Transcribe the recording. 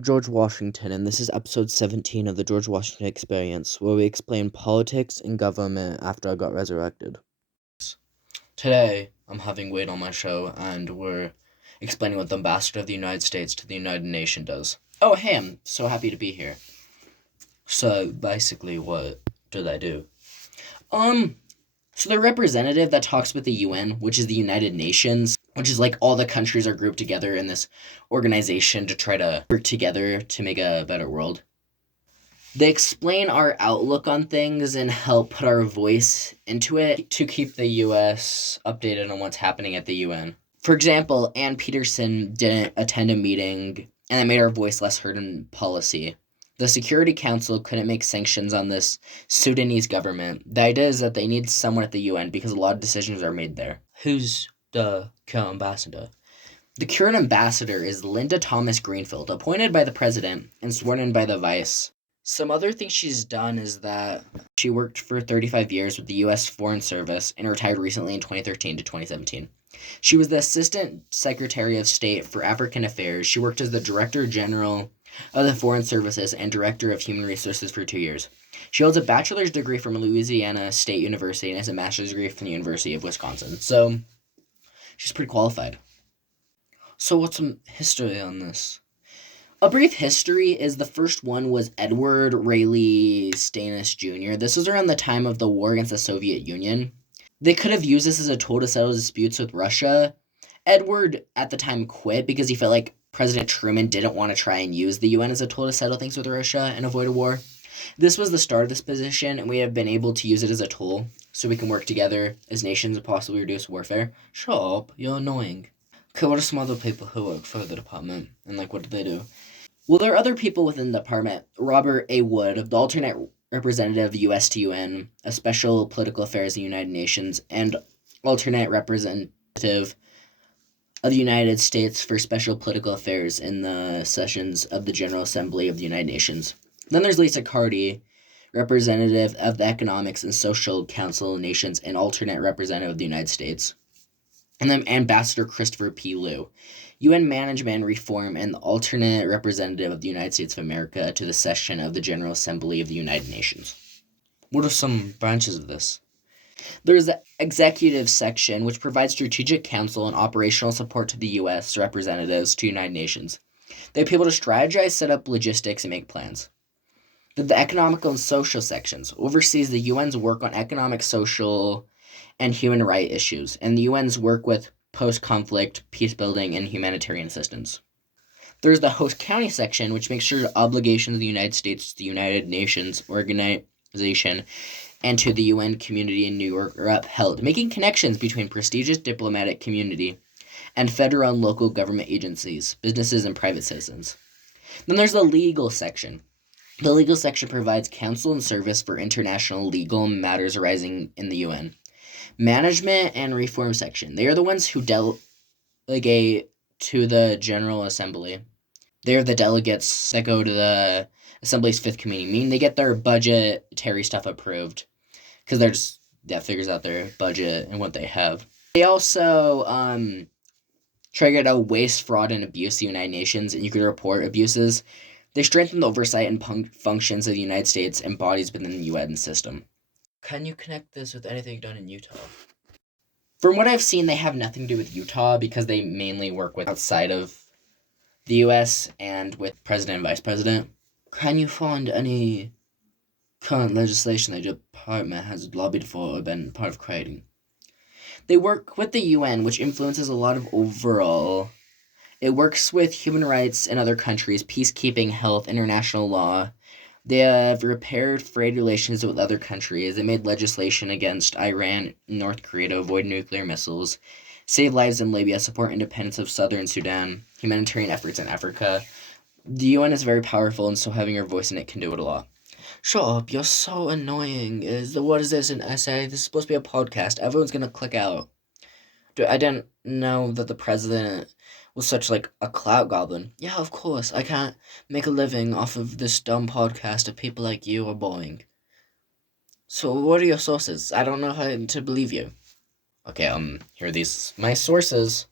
George Washington, and this is episode 17 of the George Washington Experience, where we explain politics and government after I got resurrected. Today, I'm having Wade on my show, and we're explaining what the Ambassador of the United States to the United Nations does. Oh, hey, I'm so happy to be here. So, basically, what do they do? So the representative that talks with the UN, which is the United Nations, which is like all the countries are grouped together in this organization to try to work together to make a better world. They explain our outlook on things and help put our voice into it to keep the US updated on what's happening at the UN. For example, Ann Peterson didn't attend a meeting, and that made our voice less heard in policy. The Security Council couldn't make sanctions on this Sudanese government. The idea is that they need someone at the UN because a lot of decisions are made there. Who's the current ambassador? The current ambassador is Linda Thomas Greenfield, appointed by the president and sworn in by the vice. Some other things she's done is that she worked for 35 years with the U.S. Foreign Service and retired recently in 2013 to 2017. She was the Assistant Secretary of State for African Affairs. She worked as the Director General of the Foreign Services and Director of Human Resources for 2 years. She holds a bachelor's degree from Louisiana State University and has a master's degree from the University of Wisconsin. So, she's pretty qualified. So what's some history on this? A brief history is the first one was Edward Raleigh Stannis Jr. This was around the time of the war against the Soviet Union. They could have used this as a tool to settle disputes with Russia. Edward at the time quit because he felt like President Truman didn't want to try and use the UN as a tool to settle things with Russia and avoid a war. This was the start of this position, and we have been able to use it as a tool so we can work together as nations and possibly reduce warfare. Shut up, you're annoying. Okay, what are some other people who work for the department, and what do they do? Well, there are other people within the department. Robert A. Wood, the alternate representative U.S. to UN, a special political affairs in the United Nations, and alternate representative of the United States for special political affairs in the sessions of the General Assembly of the United Nations. Then there's Lisa Carty, representative of the Economics and Social Council of Nations and alternate representative of the United States. And then Ambassador Christopher P. Liu, UN Management Reform and the alternate representative of the United States of America to the session of the General Assembly of the United Nations. What are some branches of this? There's the executive section, which provides strategic counsel and operational support to the U.S. representatives to United Nations. They have people to strategize, set up logistics, and make plans. The economical and social sections oversees the UN's work on economic, social, and human rights issues, and the UN's work with post-conflict, peace-building, and humanitarian assistance. There's the host county section, which makes sure obligations of the United States to the United Nations organization and to the UN community in New York are upheld, making connections between prestigious diplomatic community and federal and local government agencies, businesses, and private citizens. Then there's the legal section. The legal section provides counsel and service for international legal matters arising in the UN. Management and reform section. They are the ones who delegate to the General Assembly. They are the delegates that go to the Assembly's fifth committee, meaning they get their budgetary stuff approved because they're just figures out their budget and what they have. They also try to get out waste, fraud, and abuse of the United Nations, and you can report abuses. They strengthen the oversight and functions of the United States and bodies within the UN system. Can you connect this with anything done in Utah? From what I've seen, they have nothing to do with Utah because they mainly work with outside of the U.S. and with president and vice president. Can you find any current legislation the department has lobbied for or been part of creating? They work with the UN, which influences a lot of overall. It works with human rights in other countries, peacekeeping, health, international law. They have repaired frayed relations with other countries. They made legislation against Iran and North Korea to avoid nuclear missiles, save lives in Libya, support independence of southern Sudan, humanitarian efforts in Africa. The UN is very powerful, and so having your voice in it can do it a lot. Shut up, you're so annoying. What is this, an essay? This is supposed to be a podcast. Everyone's gonna click out. I didn't know that the president was such a clout goblin. Yeah, of course, I can't make a living off of this dumb podcast if people like you are boring. So what are your sources? I don't know how to believe you. Okay, here are my sources.